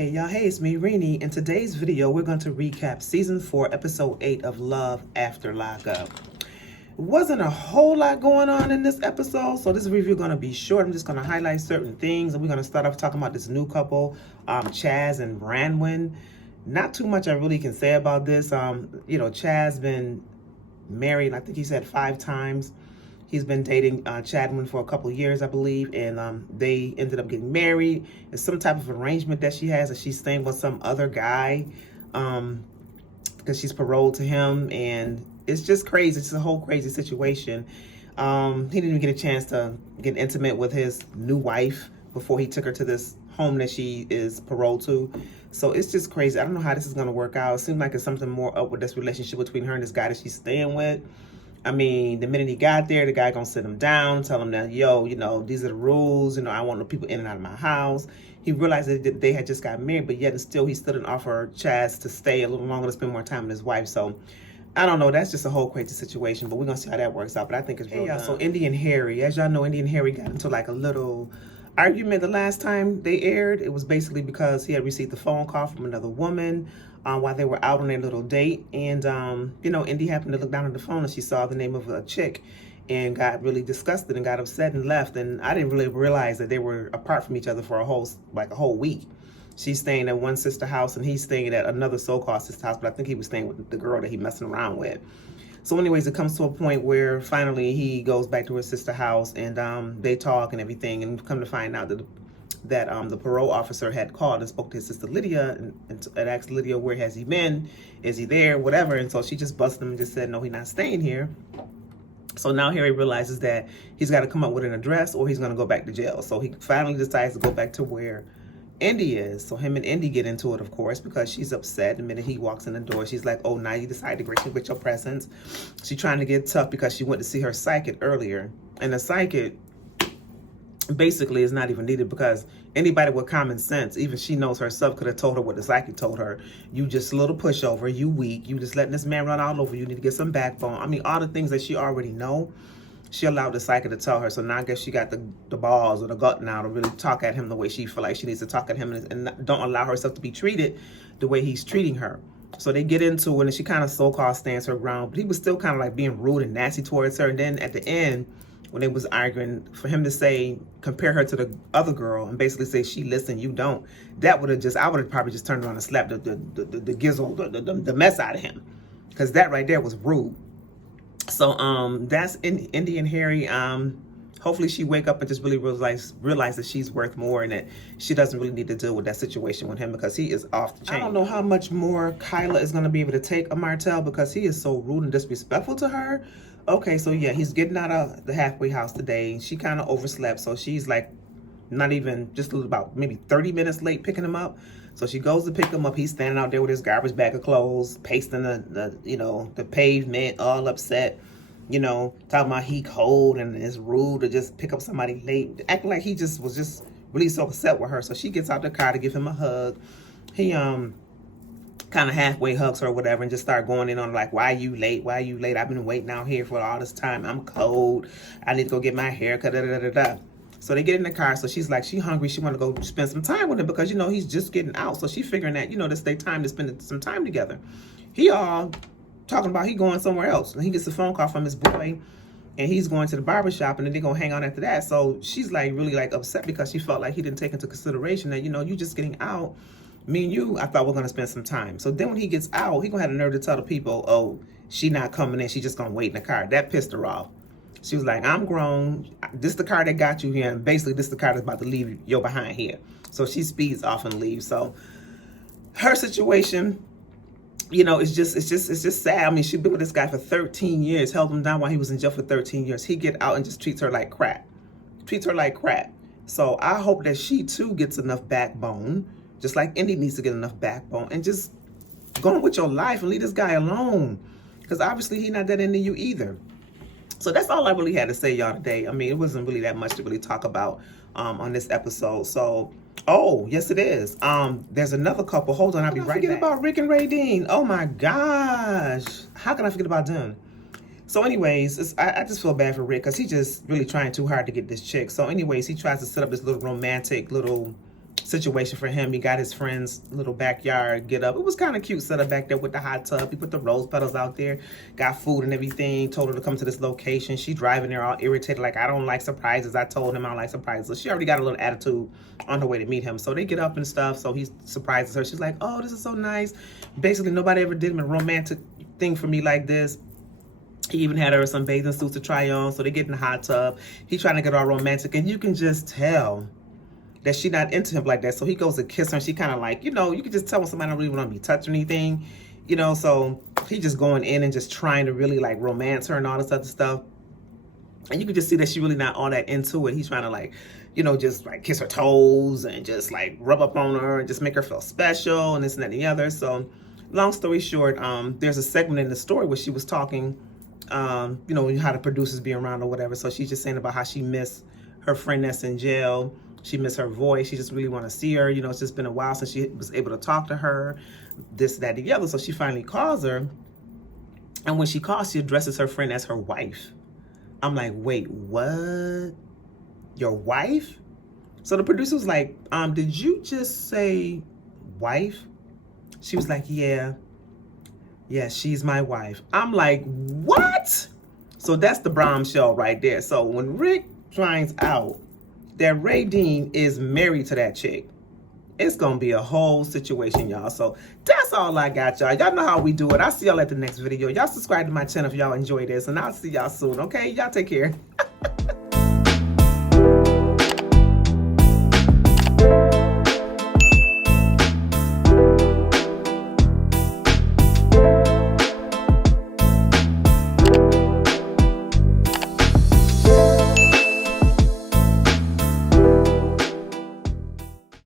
Hey y'all, hey, it's me, Rini. In today's video, we're going to recap Season 4, Episode 8 of Love After Lockup. Wasn't a whole lot going on in this episode, so this review is going to be short. I'm just going to highlight certain things, and we're going to start off talking about this new couple, Chaz and Branwen. Not too much I really can say about this. Chaz been married, I think he said 5 times. He's been dating Chadwin for a couple of years, I believe, and they ended up getting married. It's some type of arrangement that she has, that she's staying with some other guy because she's paroled to him, and it's just crazy. It's a whole crazy situation. He didn't even get a chance to get intimate with his new wife before he took her to this home that she is paroled to. So it's just crazy. I don't know how this is going to work out. It seems like it's something more up with this relationship between her and this guy that she's staying with. I mean, the minute he got there, the guy gonna sit him down, tell him that, yo, these are the rules. I want no people in and out of my house. He realized that they had just got married, but yet and still he still didn't offer Chaz to stay a little longer, to spend more time with his wife. So I don't know. That's just a whole crazy situation, but we're gonna see how that works out. But I think it's real. Yeah. So Indy and Harry, as y'all know, Indy and Harry got into like a little argument the last time they aired. It was basically because he had received a phone call from another woman while they were out on their little date, and Indy happened to look down at the phone and she saw the name of a chick and got really disgusted and got upset and left. And I didn't really realize that they were apart from each other for a whole week. She's staying at one sister house and he's staying at another so-called sister house, but I think he was staying with the girl that he messing around with. So anyways, it comes to a point where finally he goes back to his sister house and they talk and everything, and come to find out that the parole officer had called and spoke to his sister Lydia and asked Lydia, where has he been? Is he there? Whatever. And so she just busted him and just said, no, he's not staying here. So now Harry realizes that he's got to come up with an address or he's going to go back to jail. So he finally decides to go back to where Indy is. So him and Indy get into it, of course, because she's upset. The minute he walks in the door, she's like, oh, now you decide to grace me with your presence. She's trying to get tough because she went to see her psychic earlier. And the psychic basically is not even needed, because anybody with common sense, even she knows herself, could have told her what the psychic told her. You just a little pushover, you weak, you just letting this man run all over you, need to get some backbone. I mean, all the things that she already know, she allowed the psychic to tell her. So now I guess she got the balls or the gut now to really talk at him the way she feel like she needs to talk at him, and don't allow herself to be treated the way he's treating her. So they get into it, and she kind of so-called stands her ground, but he was still kind of like being rude and nasty towards her. And then at the end, when they was arguing, for him to say, compare her to the other girl and basically say she listen, you don't, that would have just, I would have probably just turned around and slapped the gizzle, the mess out of him, because that right there was rude. So that's Indy and Harry. Hopefully she wake up and just really realize that she's worth more and that she doesn't really need to deal with that situation with him, because he is off the chain. I don't know how much more Kyla is going to be able to take of Martell, because he is so rude and disrespectful to her. Okay, so yeah, he's getting out of the halfway house today. She kind of overslept, so she's like not even, just about maybe 30 minutes late picking him up. So she goes to pick him up. He's standing out there with his garbage bag of clothes, pasting the pavement, all upset, talking about he cold and it's rude to just pick up somebody late, acting like he just was just really so upset with her. So she gets out the car to give him a hug. He kind of halfway hugs her or whatever, and just start going in on like, why you late? Why you late? I've been waiting out here for all this time. I'm cold. I need to go get my hair cut. So they get in the car. So she's like, she hungry. She want to go spend some time with him, because he's just getting out. So she figuring that this their time to spend some time together. He all talking about he going somewhere else, and he gets a phone call from his boy, and he's going to the barbershop, and then they're gonna hang out after that. So she's like really like upset, because she felt like he didn't take into consideration that you just getting out. Me and you, I thought we're going to spend some time. So then when he gets out, he going to have the nerve to tell the people, oh, she not coming in. She just going to wait in the car. That pissed her off. She was like, I'm grown. This the car that got you here. And basically, this the car that's about to leave your behind here. So she speeds off and leaves. So her situation, it's just sad. I mean, she's been with this guy for 13 years, held him down while he was in jail for 13 years. He get out and just treats her like crap. So I hope that she, too, gets enough backbone, just like Indy needs to get enough backbone, and just go on with your life and leave this guy alone, because obviously he's not that into you either. So that's all I really had to say, y'all, today. I mean, it wasn't really that much to really talk about on this episode. So, oh, yes, it is. There's another couple. Hold on, I'll be right back. Forget about Rick and Raydean. Oh, my gosh. How can I forget about them? So anyways, I just feel bad for Rick, because he's just really trying too hard to get this chick. So anyways, he tries to set up this little romantic little situation for him. He got his friend's little backyard get up. It was kind of cute set up back there with the hot tub. He put the rose petals out there, got food and everything, told her to come to this location. She driving there all irritated, like, I don't like surprises. I told him I don't like surprises. So she already got a little attitude on her way to meet him. So they get up and stuff. So he surprises her. She's like, oh, this is so nice. Basically, nobody ever did a romantic thing for me like this. He even had her some bathing suits to try on. So they get in the hot tub. He's trying to get all romantic. And you can just tell that she not into him like that. So he goes to kiss her and she kind of like, you know, you can just tell when somebody don't really want to be touching anything, you know. So he just going in and just trying to really like romance her and all this other stuff. And you can just see that she really not all that into it. He's trying to like, you know, just like kiss her toes and just like rub up on her and just make her feel special and this and that and the other. So long story short, there's a segment in the story where she was talking, you know, how the producers be around or whatever. So she's just saying about how she missed her friend that's in jail. She missed her voice. She just really want to see her. You know, it's just been a while since she was able to talk to her, this, that, the other. So she finally calls her. And when she calls, she addresses her friend as her wife. I'm like, wait, what? Your wife? So the producer was like, did you just say wife? She was like, yeah, she's my wife. I'm like, what? So that's the bombshell right there. So when Rick finds out that Raydean is married to that chick, it's gonna be a whole situation, y'all. So that's all I got, y'all. Y'all know how we do it. I'll see y'all at the next video. Y'all subscribe to my channel if y'all enjoy this, and I'll see y'all soon, okay? Y'all take care.